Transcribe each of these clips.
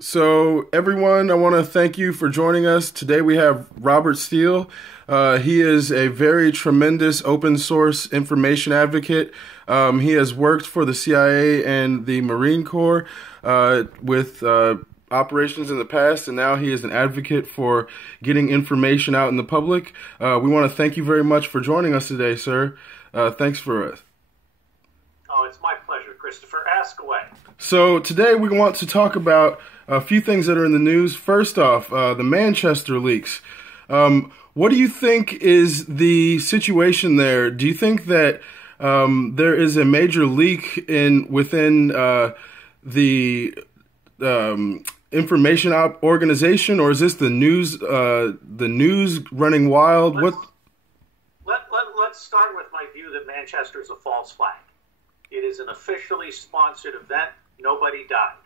So, everyone, I want to thank you for joining us. Today we have Robert Steele. He is a very tremendous open source information advocate. He has worked for the CIA and the Marine Corps with operations in the past, and now he is an advocate for getting information out in the public. We want to thank you very much for joining us today, sir. Thanks for Oh, it's my pleasure, Christopher. Ask away. So today we want to talk about a few things that are in the news. First off, the Manchester leaks. What do you think is the situation there? Do you think that there is a major leak within the information organization, or is this the news running wild? Let's start with my view that Manchester is a false flag. It is an officially sponsored event. Nobody died.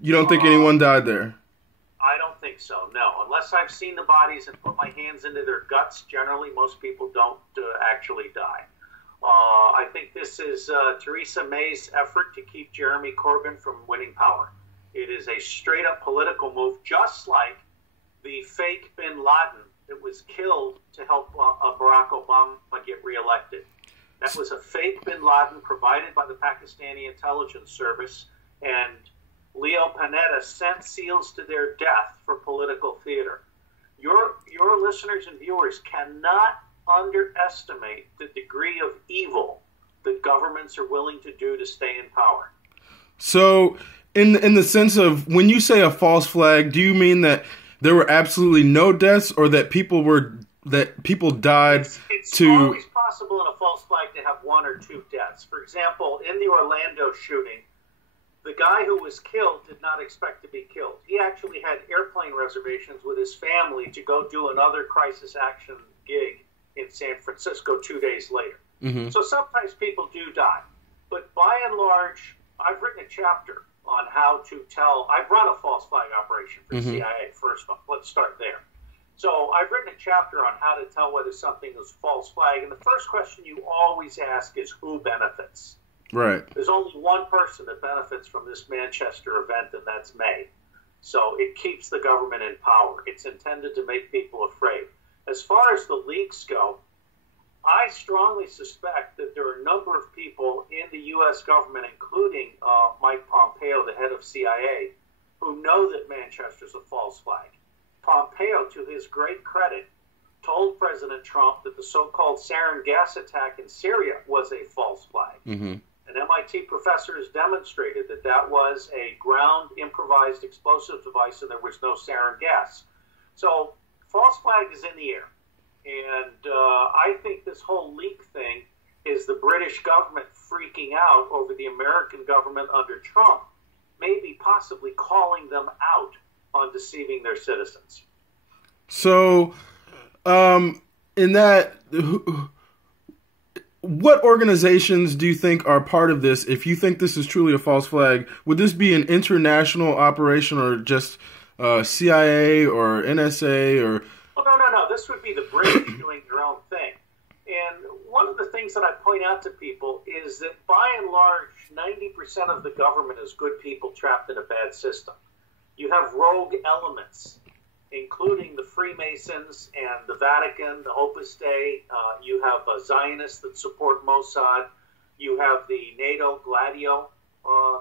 You don't think anyone died there? I don't think so, no. Unless I've seen the bodies and put my hands into their guts, generally most people don't actually die. I think this is Theresa May's effort to keep Jeremy Corbyn from winning power. It is a straight-up political move, just like the fake bin Laden that was killed to help Barack Obama get reelected. That was a fake bin Laden provided by the Pakistani intelligence service, and Leo Panetta sent SEALs to their death for political theater. Your listeners and viewers cannot underestimate the degree of evil that governments are willing to do to stay in power. So, in the sense of, when you say a false flag, do you mean that there were absolutely no deaths, or that people died? It's always possible in a false flag to have one or two deaths. For example, in the Orlando shooting, the guy who was killed did not expect to be killed. He actually had airplane reservations with his family to go do another crisis action gig in San Francisco 2 days later. Mm-hmm. So sometimes people do die. But by and large, I've written a chapter on how to tell. I've run a false flag operation for the CIA, first off. Let's start there. So I've written a chapter on how to tell whether something is false flag. And the first question you always ask is, who benefits? Right. There's only one person that benefits from this Manchester event, and that's May. So it keeps the government in power. It's intended to make people afraid. As far as the leaks go, I strongly suspect that there are a number of people in the U.S. government, including Mike Pompeo, the head of CIA, who know that Manchester's a false flag. Pompeo, to his great credit, told President Trump that the so-called sarin gas attack in Syria was a false flag. Mm-hmm. An MIT professor has demonstrated that that was a ground improvised explosive device and there was no sarin gas. So false flag is in the air. And I think this whole leak thing is the British government freaking out over the American government under Trump, maybe possibly calling them out on deceiving their citizens. So, in that, what organizations do you think are part of this? If you think this is truly a false flag, would this be an international operation, or just CIA or NSA or? Well, no. This would be the British doing their own thing. And one of the things that I point out to people is that by and large, 90% of the government is good people trapped in a bad system. You have rogue elements, including the Freemasons and the Vatican, the Opus Dei. You have Zionists that support Mossad. You have the NATO Gladio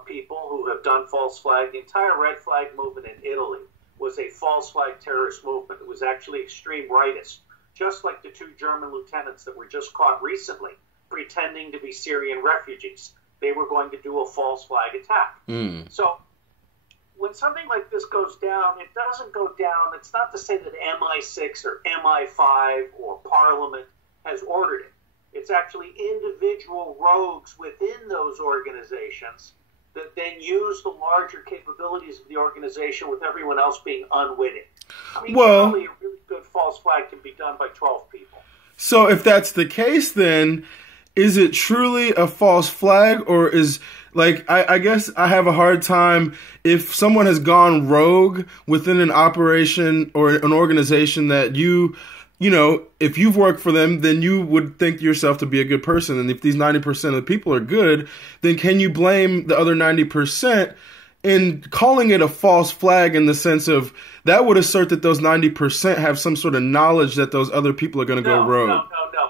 people who have done false flag. The entire red flag movement in Italy was a false flag terrorist movement. It was actually extreme rightist, just like the two German lieutenants that were just caught recently pretending to be Syrian refugees. They were going to do a false flag attack. So when something like this goes down, it doesn't go down. It's not to say that MI6 or MI5 or Parliament has ordered it. It's actually individual rogues within those organizations that then use the larger capabilities of the organization with everyone else being unwitting. I mean, probably a really good false flag can be done by 12 people. So if that's the case, then is it truly a false flag, or is, like, I guess I have a hard time if someone has gone rogue within an operation or an organization that you know, if you've worked for them, then you would think yourself to be a good person. And if these 90% of the people are good, then can you blame the other 90% in calling it a false flag in the sense of that would assert that those 90% have some sort of knowledge that those other people are going to go rogue. No.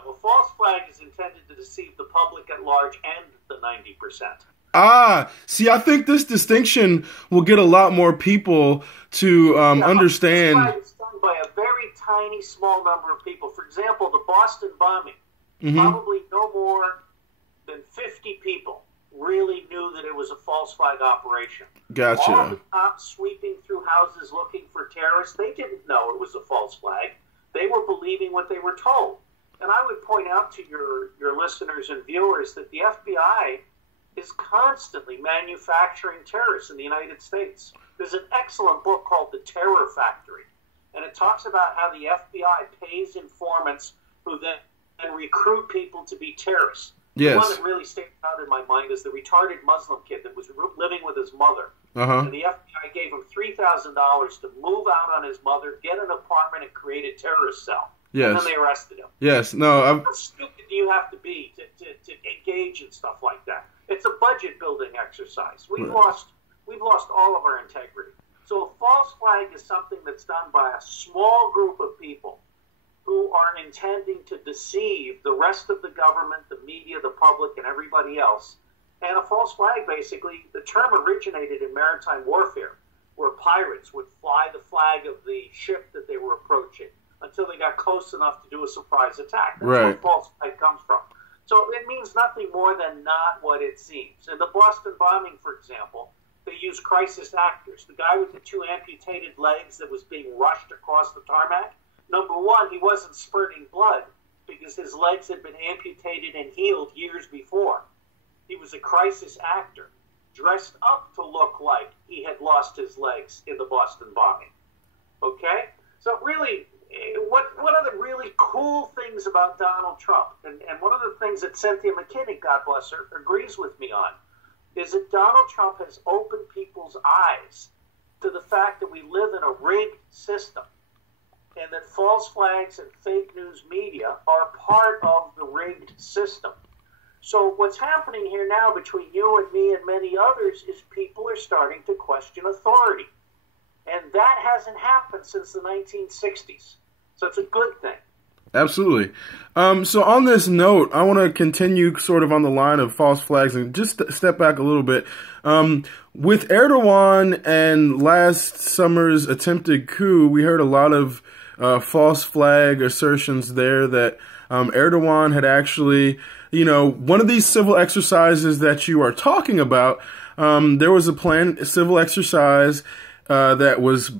A false flag is intended to deceive the public at large and the 90%. See, I think this distinction will get a lot more people to understand. It's done by a very tiny, small number of people. For example, the Boston bombing, probably no more than 50 people really knew that it was a false flag operation. Gotcha. All the cops sweeping through houses looking for terrorists, they didn't know it was a false flag. They were believing what they were told. And I would point out to your listeners and viewers that the FBI is constantly manufacturing terrorists in the United States. There's an excellent book called The Terror Factory, and it talks about how the FBI pays informants who then recruit people to be terrorists. Yes. The one that really stands out in my mind is the retarded Muslim kid that was living with his mother. Uh-huh. And the FBI gave him $3,000 to move out on his mother, get an apartment, and create a terrorist cell. Yes. And then they arrested him. Yes. No. How stupid do you have to be to engage in stuff like that? It's a budget building exercise. We've lost all of our integrity. So a false flag is something that's done by a small group of people who are intending to deceive the rest of the government, the media, the public, and everybody else. And a false flag, basically, the term originated in maritime warfare, where pirates would fly the flag of the ship that they were approaching until they got close enough to do a surprise attack. That's where false flag comes from. So it means nothing more than not what it seems. In the Boston bombing, for example, they used crisis actors. The guy with the 2 amputated legs that was being rushed across the tarmac, number one, he wasn't spurting blood because his legs had been amputated and healed years before. He was a crisis actor, dressed up to look like he had lost his legs in the Boston bombing. Okay? So really, what are the really cool things about Donald Trump? And one of the things that Cynthia McKinney, God bless her, agrees with me on is that Donald Trump has opened people's eyes to the fact that we live in a rigged system and that false flags and fake news media are part of the rigged system. So what's happening here now between you and me and many others is people are starting to question authority. And that hasn't happened since the 1960s. So it's a good thing. Absolutely. So on this note, I want to continue sort of on the line of false flags and just step back a little bit. With Erdogan and last summer's attempted coup, we heard a lot of false flag assertions there that Erdogan had actually, one of these civil exercises that you are talking about, there was a planned civil exercise that was,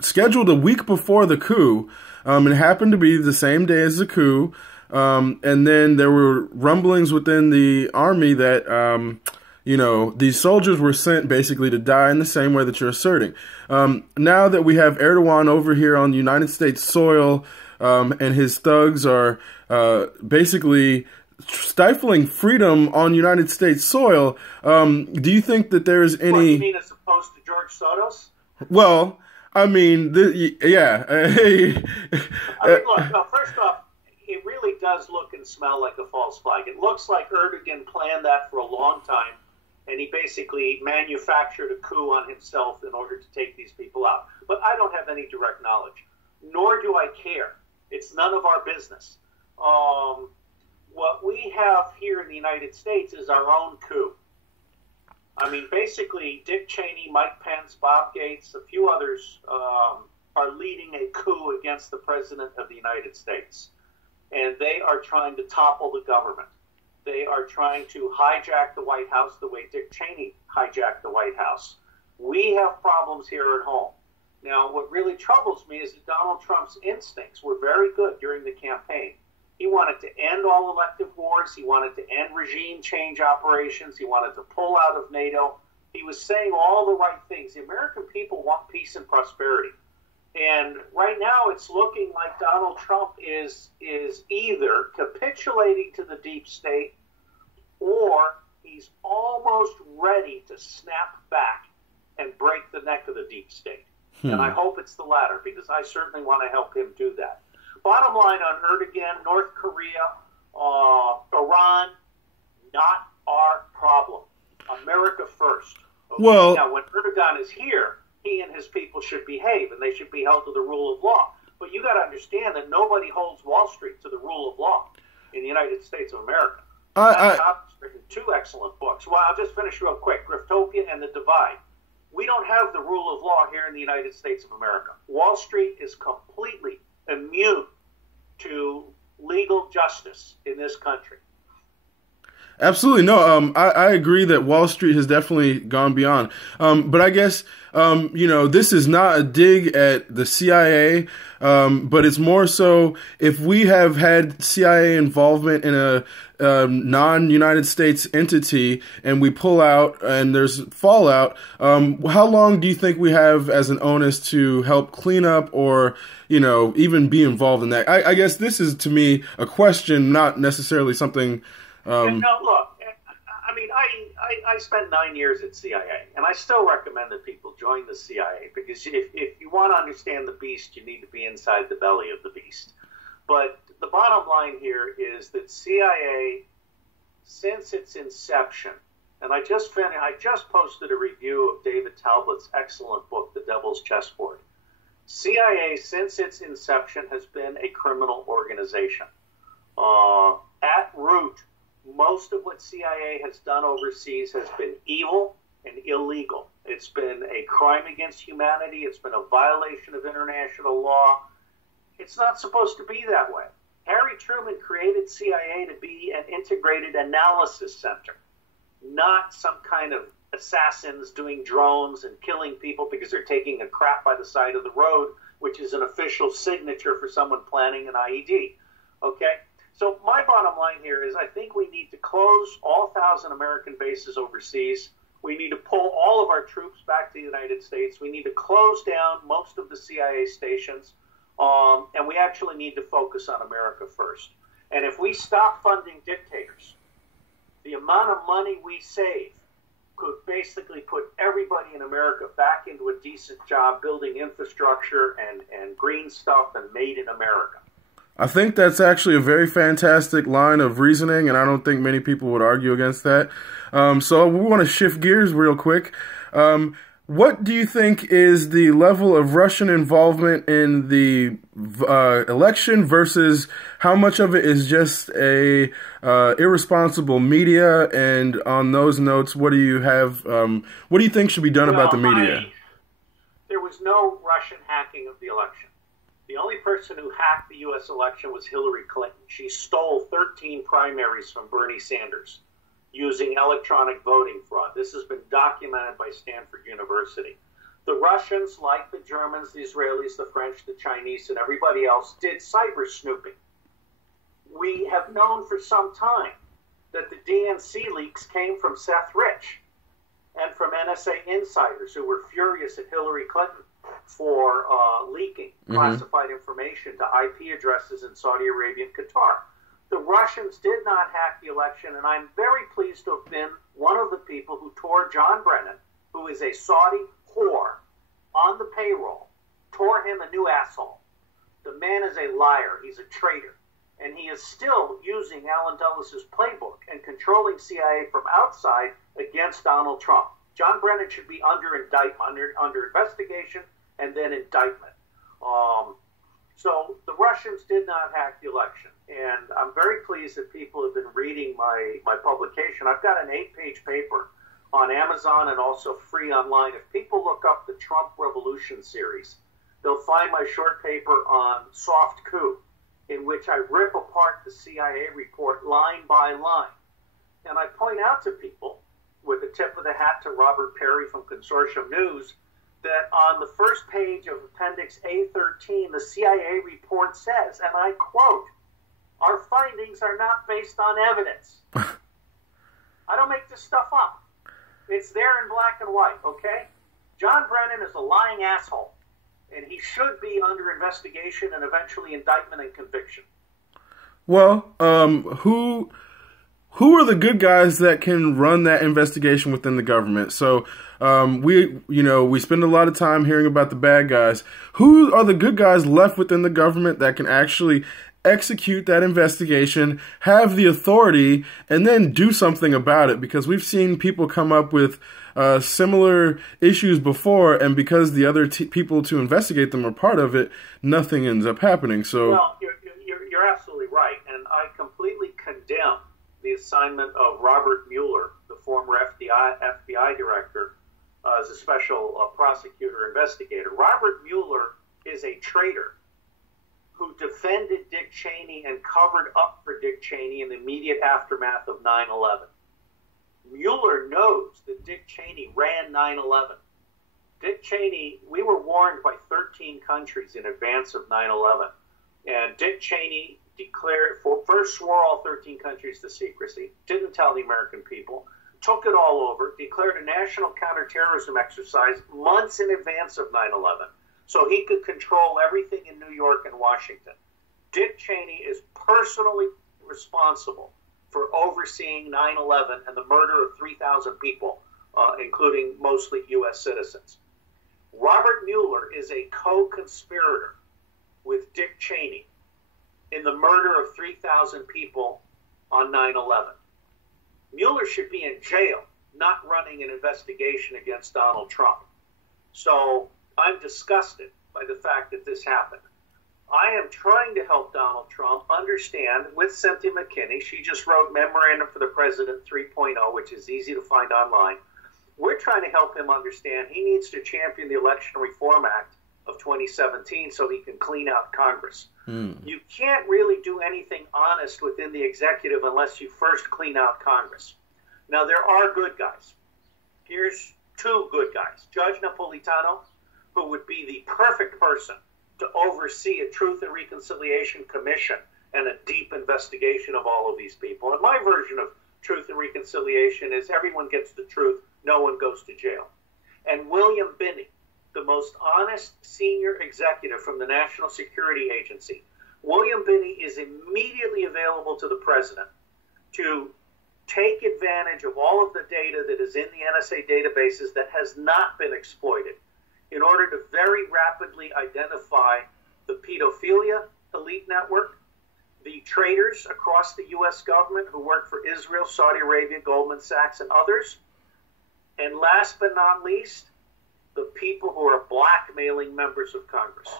scheduled a week before the coup. It happened to be the same day as the coup. And then there were rumblings within the army that, these soldiers were sent basically to die in the same way that you're asserting. Now that we have Erdogan over here on United States soil, and his thugs are basically stifling freedom on United States soil, do you think that there's any... What, you mean as opposed to George Soros? Well, I mean, yeah. Look, first off, it really does look and smell like a false flag. It looks like Erdogan planned that for a long time, and he basically manufactured a coup on himself in order to take these people out. But I don't have any direct knowledge, nor do I care. It's none of our business. What we have here in the United States is our own coup. I mean, basically, Dick Cheney, Mike Pence, Bob Gates, a few others are leading a coup against the President of the United States. And they are trying to topple the government. They are trying to hijack the White House the way Dick Cheney hijacked the White House. We have problems here at home. Now, what really troubles me is that Donald Trump's instincts were very good during the campaign. He wanted to end all elective wars. He wanted to end regime change operations. He wanted to pull out of NATO. He was saying all the right things. The American people want peace and prosperity. And right now it's looking like Donald Trump is either capitulating to the deep state or he's almost ready to snap back and break the neck of the deep state. And I hope it's the latter because I certainly want to help him do that. Bottom line on Erdogan, North Korea, Iran, not our problem. America first, Well, now, when Erdogan is here, he and his people should behave, and they should be held to the rule of law. But you got to understand that nobody holds Wall Street to the rule of law in the United States of America. Top's written 2 excellent books. Well, I'll just finish real quick. Griftopia and The Divide. We don't have the rule of law here in the United States of America. Wall Street is completely immune to legal justice in this country. Absolutely. No, I agree that Wall Street has definitely gone beyond. But I guess, this is not a dig at the CIA, but it's more so if we have had CIA involvement in a non-United States entity and we pull out and there's fallout, how long do you think we have as an onus to help clean up or, even be involved in that? I guess this is, to me, a question, not necessarily something... look, I mean, I spent 9 years at CIA, and I still recommend that people join the CIA because if you want to understand the beast, you need to be inside the belly of the beast. But the bottom line here is that CIA, since its inception, and I just posted a review of David Talbot's excellent book, The Devil's Chessboard. CIA, since its inception, has been a criminal organization. At root, most of what CIA has done overseas has been evil and illegal. It's been a crime against humanity. It's been a violation of international law. It's not supposed to be that way. Harry Truman created CIA to be an integrated analysis center, not some kind of assassins doing drones and killing people because they're taking a crap by the side of the road, which is an official signature for someone planning an IED. Okay? So my bottom line here is I think we need to close all 1,000 American bases overseas. We need to pull all of our troops back to the United States. We need to close down most of the CIA stations. And we actually need to focus on America first. And if we stop funding dictators, the amount of money we save could basically put everybody in America back into a decent job building infrastructure and green stuff and made in America. I think that's actually a very fantastic line of reasoning, and I don't think many people would argue against that. So we want to shift gears real quick. What do you think is the level of Russian involvement in the election versus how much of it is just a irresponsible media? And on those notes, what do you have? What do you think should be done about the media? There was no Russian hacking of the election. The only person who hacked the U.S. election was Hillary Clinton. She stole 13 primaries from Bernie Sanders using electronic voting fraud. This has been documented by Stanford University. The Russians, like the Germans, the Israelis, the French, the Chinese, and everybody else, did cyber snooping. We have known for some time that the DNC leaks came from Seth Rich and from NSA insiders who were furious at Hillary Clinton for leaking classified information to IP addresses in Saudi Arabia and Qatar. The Russians did not hack the election, and I'm very pleased to have been one of the people who tore John Brennan, who is a Saudi whore, on the payroll, tore him a new asshole. The man is a liar. He's a traitor. And he is still using Alan Dulles' playbook and controlling CIA from outside against Donald Trump. John Brennan should be under indictment, under investigation, and then indictment. So the Russians did not hack the election. And I'm very pleased that people have been reading my publication. I've got an 8-page paper on Amazon and also free online. If people look up the Trump Revolution series, they'll find my short paper on soft coup, in which I rip apart the CIA report line by line. And I point out to people, with a tip of the hat to Robert Perry from Consortium News, that on the first page of Appendix A13, the CIA report says, and I quote, "Our findings are not based on evidence." I don't make this stuff up. It's there in black and white, okay? John Brennan is a lying asshole, and he should be under investigation and eventually indictment and conviction. Well, who are the good guys that can run that investigation within the government? So we spend a lot of time hearing about the bad guys. Who are the good guys left within the government that can actually execute that investigation, have the authority, and then do something about it? Because we've seen people come up with similar issues before, and because the other people to investigate them are part of it, nothing ends up happening. So, well, you're absolutely right, and I completely condemn the assignment of Robert Mueller, the former FBI director, as a special prosecutor investigator. Robert Mueller is a traitor who defended Dick Cheney and covered up for Dick Cheney in the immediate aftermath of 9/11. Mueller knows that Dick Cheney ran 9/11. Dick Cheney, we were warned by 13 countries in advance of 9/11. And Dick Cheney first swore all 13 countries to secrecy, didn't tell the American people, took it all over, declared a national counterterrorism exercise months in advance of 9/11, so he could control everything in New York and Washington. Dick Cheney is personally responsible for overseeing 9/11 and the murder of 3,000 people, including mostly U.S. citizens. Robert Mueller is a co-conspirator with Dick Cheney in the murder of 3,000 people on 9/11. Mueller should be in jail, not running an investigation against Donald Trump. So I'm disgusted by the fact that this happened. I am trying to help Donald Trump understand with Cynthia McKinney. She just wrote Memorandum for the President 3.0, which is easy to find online. We're trying to help him understand he needs to champion the Election Reform Act of 2017 so he can clean out Congress. You can't really do anything honest within the executive unless you first clean out Congress. Now, there are good guys. Here's two good guys. Judge Napolitano, who would be the perfect person to oversee a Truth and Reconciliation Commission and a deep investigation of all of these people. And my version of Truth and Reconciliation is everyone gets the truth, no one goes to jail. And William Binney, the most honest senior executive from the National Security Agency. William Binney is immediately available to the president to take advantage of all of the data that is in the NSA databases that has not been exploited in order to very rapidly identify the pedophilia elite network, the traitors across the U.S. government who work for Israel, Saudi Arabia, Goldman Sachs, and others, and last but not least, the people who are blackmailing members of Congress.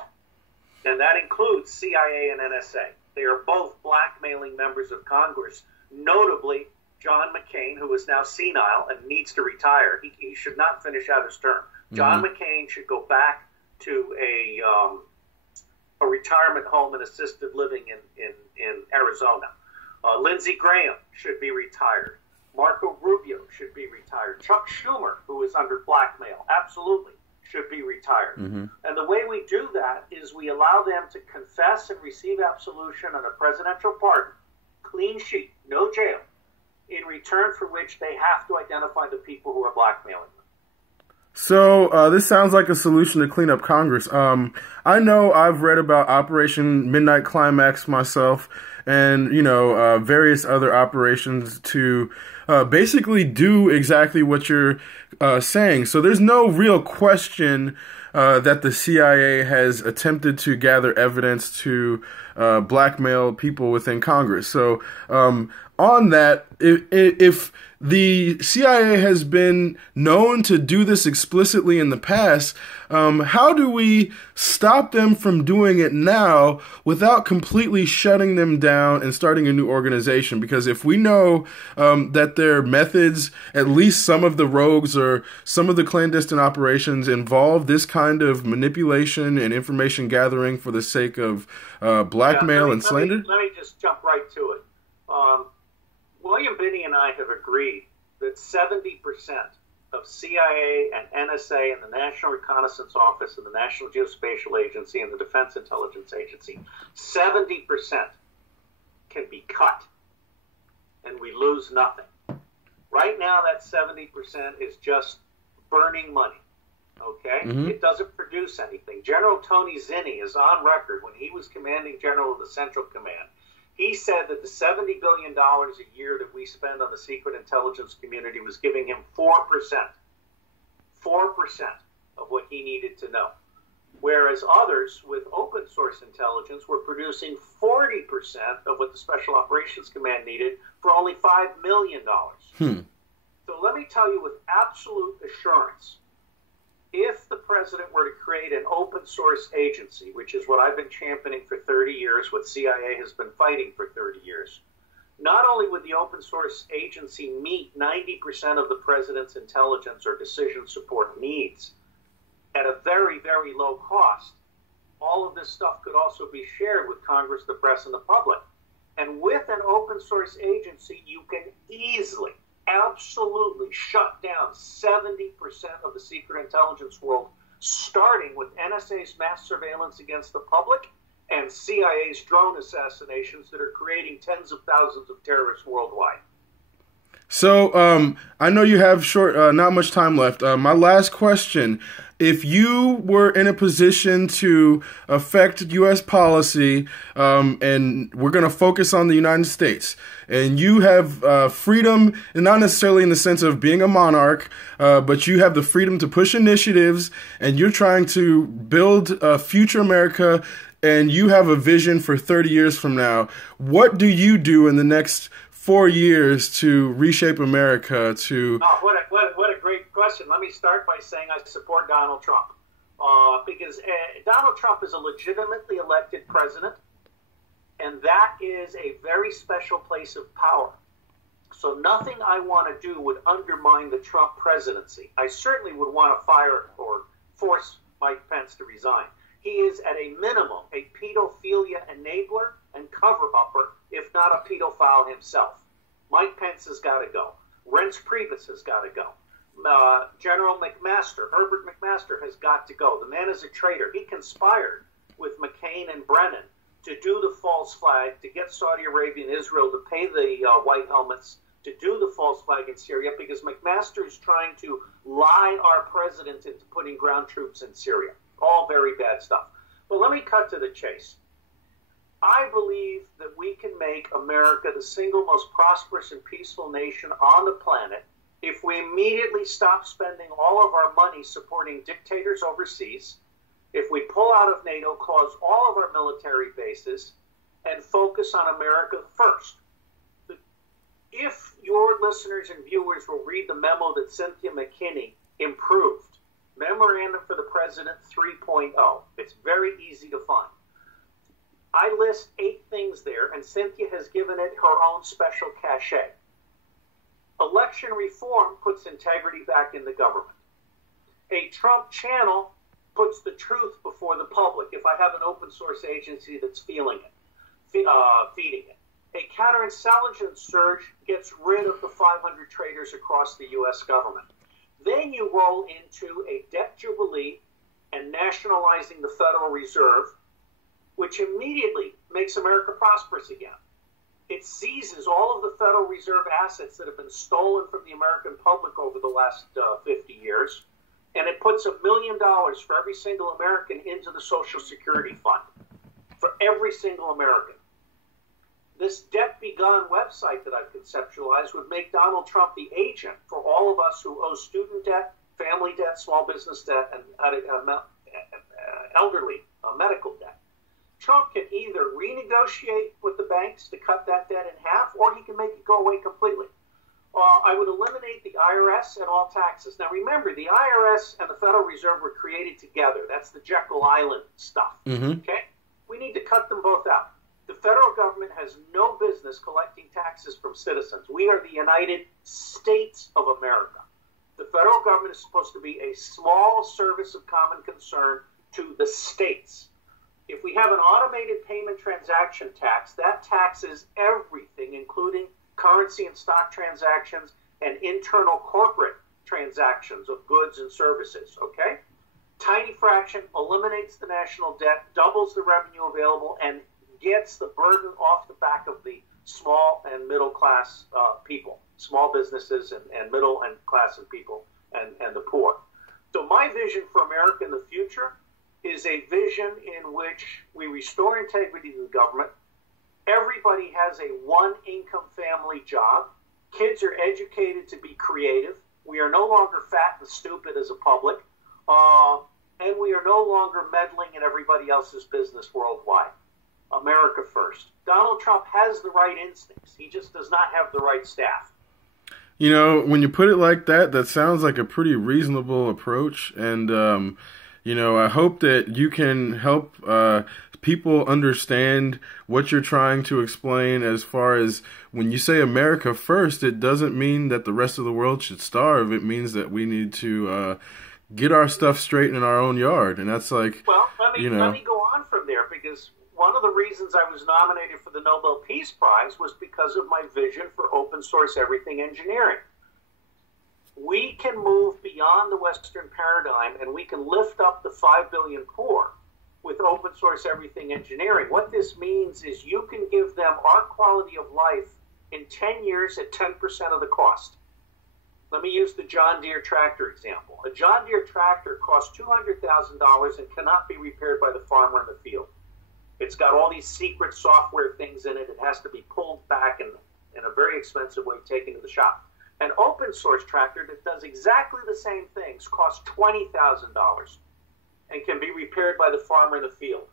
And that includes CIA and NSA. They are both blackmailing members of Congress, notably John McCain, who is now senile and needs to retire. He should not finish out his term. John McCain should go back to a retirement home and assisted living in Arizona. Lindsey Graham should be retired. Marco Rubio should be retired. Chuck Schumer, who is under blackmail, absolutely should be retired. And the way we do that is we allow them to confess and receive absolution on a presidential pardon, clean sheet, no jail, in return for which they have to identify the people who are blackmailing them. So this sounds like a solution to clean up Congress. I know I've read about Operation Midnight Climax myself, and various other operations to basically do exactly what you're saying. So there's no real question that the CIA has attempted to gather evidence to blackmail people within Congress. So on that, if the CIA has been known to do this explicitly in the past, how do we stop them from doing it now without completely shutting them down and starting a new organization? Because if we know that their methods, at least some of the rogues or some of the clandestine operations, involve this kind of manipulation and information gathering for the sake of blackmail and slander? Let me just jump right to it. William Binney and I have agreed that 70% of CIA and NSA and the National Reconnaissance Office and the National Geospatial Agency and the Defense Intelligence Agency, 70% can be cut and we lose nothing. Right now, that 70% is just burning money, okay? It doesn't produce anything. General Tony Zinni is on record when he was commanding general of the Central Command. He said that the $70 billion a year that we spend on the secret intelligence community was giving him 4% of what he needed to know. Whereas others with open source intelligence were producing 40% of what the Special Operations Command needed for only $5 million. So But let me tell you with absolute assurance, if the president were to create an open source agency, which is what I've been championing for 30 years, what CIA has been fighting for 30 years, not only would the open source agency meet 90% of the president's intelligence or decision support needs at a very, very low cost, all of this stuff could also be shared with Congress, the press, and the public. And with an open source agency, you can easily, absolutely shut down 70% of the secret intelligence world, starting with NSA's mass surveillance against the public and CIA's drone assassinations that are creating tens of thousands of terrorists worldwide. So I know you have not much time left. My last question: if you were in a position to affect U.S. policy, and we're going to focus on the United States, and you have freedom, and not necessarily in the sense of being a monarch, but you have the freedom to push initiatives, and you're trying to build a future America, and you have a vision for 30 years from now, what do you do in the next 4 years to reshape America? What a great question. Let me start by saying I support Donald Trump because Donald Trump is a legitimately elected president, and that is a very special place of power. So nothing I want to do would undermine the Trump presidency. I certainly would want to fire or force Mike Pence to resign. He is at a minimum a pedophilia enabler and cover-upper, if not a pedophile himself. Mike Pence has got to go. Reince Priebus has got to go. General McMaster, Herbert McMaster, has got to go. The man is a traitor. He conspired with McCain and Brennan to do the false flag, to get Saudi Arabia and Israel to pay the white helmets, to do the false flag in Syria, because McMaster is trying to lie our president into putting ground troops in Syria. All very bad stuff. But let me cut to the chase. I believe that we can make America the single most prosperous and peaceful nation on the planet if we immediately stop spending all of our money supporting dictators overseas, if we pull out of NATO, close all of our military bases, and focus on America first. If your listeners and viewers will read the memo that Cynthia McKinney improved, Memorandum for the President 3.0. It's very easy to find. I list 8 things there, and Cynthia has given it her own special cachet. Election reform puts integrity back in the government. A Trump channel puts the truth before the public if I have an open source agency that's feeding it. A counterintelligence surge gets rid of the 500 traitors across the U.S. government. Then you roll into a debt jubilee and nationalizing the Federal Reserve, which immediately makes America prosperous again. It seizes all of the Federal Reserve assets that have been stolen from the American public over the last 50 years, and it puts $1 million for every single American into the Social Security Fund, for every single American. This debt-begun website that I've conceptualized would make Donald Trump the agent for all of us who owe student debt, family debt, small business debt, and elderly medical debt. Trump can either renegotiate with the banks to cut that debt in half, or he can make it go away completely. I would eliminate the IRS and all taxes. Now remember, the IRS and the Federal Reserve were created together. That's the Jekyll Island stuff. Mm-hmm. Okay? We need to cut them both out. The federal government has no business collecting taxes from citizens. We are the United States of America. The federal government is supposed to be a small service of common concern to the states. If we have an automated payment transaction tax, that taxes everything, including currency and stock transactions and internal corporate transactions of goods and services, okay? Tiny fraction eliminates the national debt, doubles the revenue available, and gets the burden off the back of the small and middle class people, small businesses and middle and class and people and the poor. So my vision for America in the future is a vision in which we restore integrity to the government. Everybody has a one-income family job. Kids are educated to be creative. We are no longer fat and stupid as a public. And we are no longer meddling in everybody else's business worldwide. America first. Donald Trump has the right instincts. He just does not have the right staff. You know, when you put it like that, that sounds like a pretty reasonable approach. And, you know, I hope that you can help people understand what you're trying to explain as far as when you say America first, it doesn't mean that the rest of the world should starve. It means that we need to get our stuff straight in our own yard. And that's like, well, let me go on from there, because one of the reasons I was nominated for the Nobel Peace Prize was because of my vision for open source everything engineering. We can move beyond the Western paradigm, and we can lift up the 5 billion poor with open source everything engineering. What this means is you can give them our quality of life in 10 years at 10% of the cost. Let me use the John Deere tractor example. A John Deere tractor costs $200,000 and cannot be repaired by the farmer in the field. It's got all these secret software things in it. It has to be pulled back and in a very expensive way taken to the shop. An open source tractor that does exactly the same things costs $20,000 and can be repaired by the farmer in the field.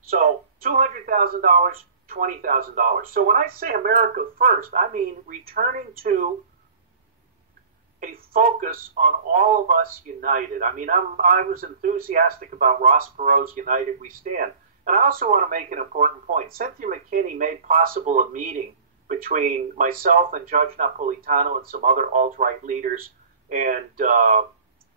So $200,000, $20,000. So when I say America first, I mean returning to a focus on all of us united. I mean, I was enthusiastic about Ross Perot's United We Stand. And I also want to make an important point. Cynthia McKinney made possible a meeting between myself and Judge Napolitano and some other alt-right leaders and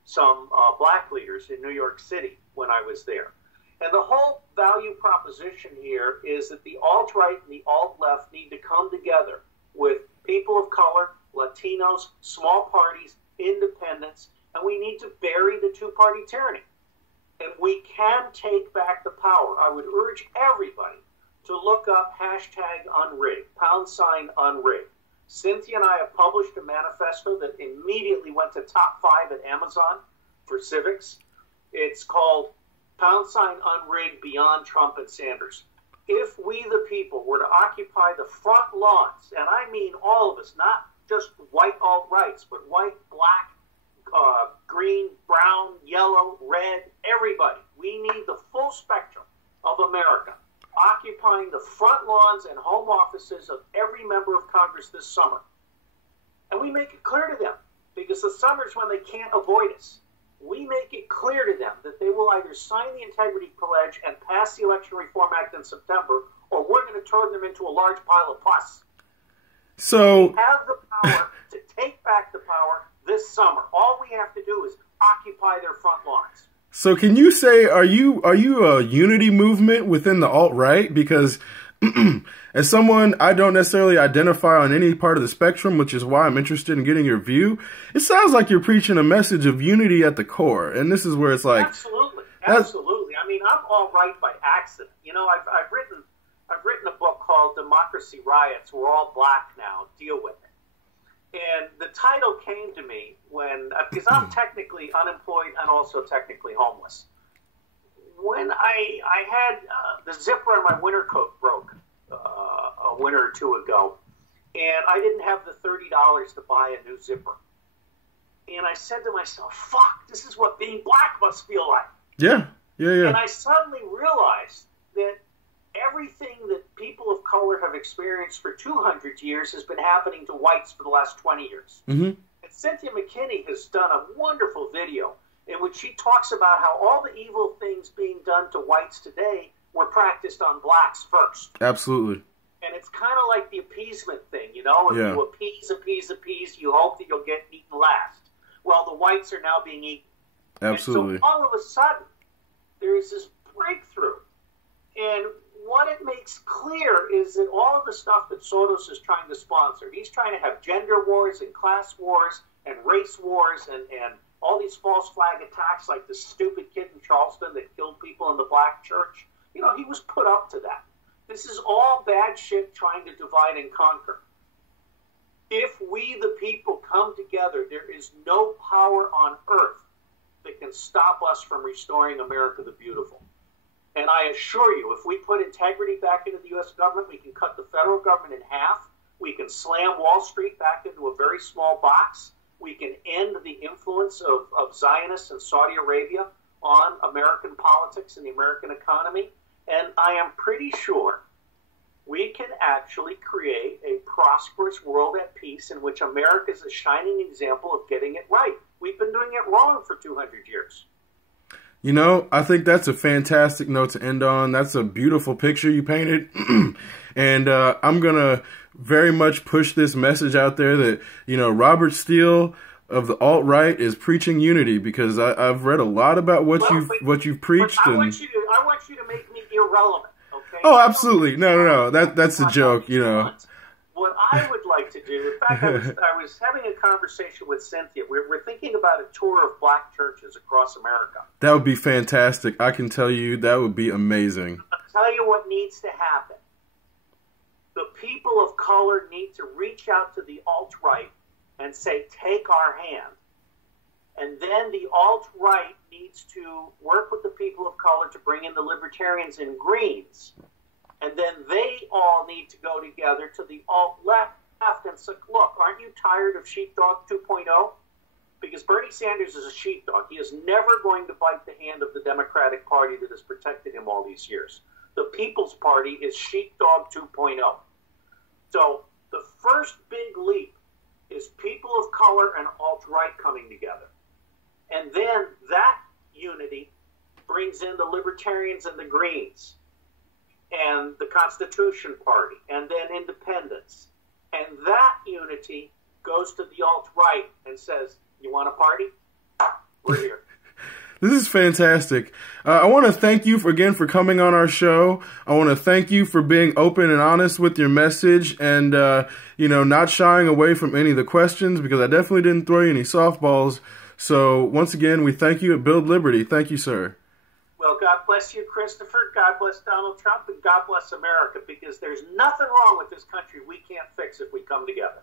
some black leaders in New York City when I was there. And the whole value proposition here is that the alt-right and the alt-left need to come together with people of color, Latinos, small parties, independents, and we need to bury the two-party tyranny. And we can take back the power. I would urge everybody to look up #unrigged, #unrigged. Cynthia and I have published a manifesto that immediately went to top 5 at Amazon for civics. It's called #unrigged Beyond Trump and Sanders. If we, the people, were to occupy the front lawns, and I mean all of us, not just white alt-rights, but white, black, green, brown, yellow, red, everybody. We need the full spectrum of America occupying the front lawns and home offices of every member of Congress this summer. And we make it clear to them, because the summer's when they can't avoid us. We make it clear to them that they will either sign the Integrity Pledge and pass the Election Reform Act in September, or we're going to turn them into a large pile of pus. So we have the power to take back the power this summer. All we have to do is occupy their front lawns. So can you say, are you a unity movement within the alt-right? Because as someone, I don't necessarily identify on any part of the spectrum, which is why I'm interested in getting your view. It sounds like you're preaching a message of unity at the core. And this is where it's like... Absolutely. Absolutely. I mean, I'm alt-right by accident. You know, I've written a book called Democracy Riots. We're all black now. Deal with it. And the title came to me when, because I'm technically unemployed and also technically homeless. When I had the zipper on my winter coat broke a winter or two ago, and I didn't have the $30 to buy a new zipper. And I said to myself, fuck, this is what being black must feel like. Yeah. And I suddenly realized that everything that people of color have experienced for 200 years has been happening to whites for the last 20 years. Mm-hmm. And Cynthia McKinney has done a wonderful video in which she talks about how all the evil things being done to whites today were practiced on blacks first. Absolutely. And it's kind of like the appeasement thing, you know? If you appease, you hope that you'll get eaten last. Well, the whites are now being eaten. Absolutely. And so all of a sudden, there is this breakthrough. And what it makes clear is that all of the stuff that Soros is trying to sponsor, he's trying to have gender wars and class wars and race wars and all these false flag attacks like the stupid kid in Charleston that killed people in the black church. You know, he was put up to that. This is all bad shit trying to divide and conquer. If we, the people, come together, there is no power on earth that can stop us from restoring America the Beautiful. And I assure you, if we put integrity back into the U.S. government, we can cut the federal government in half. We can slam Wall Street back into a very small box. We can end the influence of Zionists and Saudi Arabia on American politics and the American economy. And I am pretty sure we can actually create a prosperous world at peace in which America is a shining example of getting it right. We've been doing it wrong for 200 years. You know, I think that's a fantastic note to end on. That's a beautiful picture you painted. And I'm going to very much push this message out there that, you know, Robert Steele of the alt-right is preaching unity, because I've read a lot about what you've preached. I want you to make me irrelevant, okay? Oh, absolutely. No. That's a joke, you know. What I would like to do, in fact, I was having a conversation with Cynthia. We're thinking about a tour of black churches across America. That would be fantastic. I can tell you that would be amazing. I'll tell you what needs to happen. The people of color need to reach out to the alt-right and say, take our hand. And then the alt-right needs to work with the people of color to bring in the libertarians and Greens. And then they all need to go together to the alt-left and say, look, aren't you tired of Sheepdog 2.0? Because Bernie Sanders is a sheepdog. He is never going to bite the hand of the Democratic Party that has protected him all these years. The People's Party is Sheepdog 2.0. So the first big leap is people of color and alt-right coming together. And then that unity brings in the libertarians and the Greens and the Constitution Party, and then independents. And that unity goes to the alt-right and says, you want a party? We're here. This is fantastic. I want to thank you again for coming on our show. I want to thank you for being open and honest with your message and, not shying away from any of the questions, because I definitely didn't throw you any softballs. So once again, we thank you at Build Liberty. Thank you, sir. Well, God bless you, Christopher. God bless Donald Trump, and God bless America, because there's nothing wrong with this country we can't fix if we come together.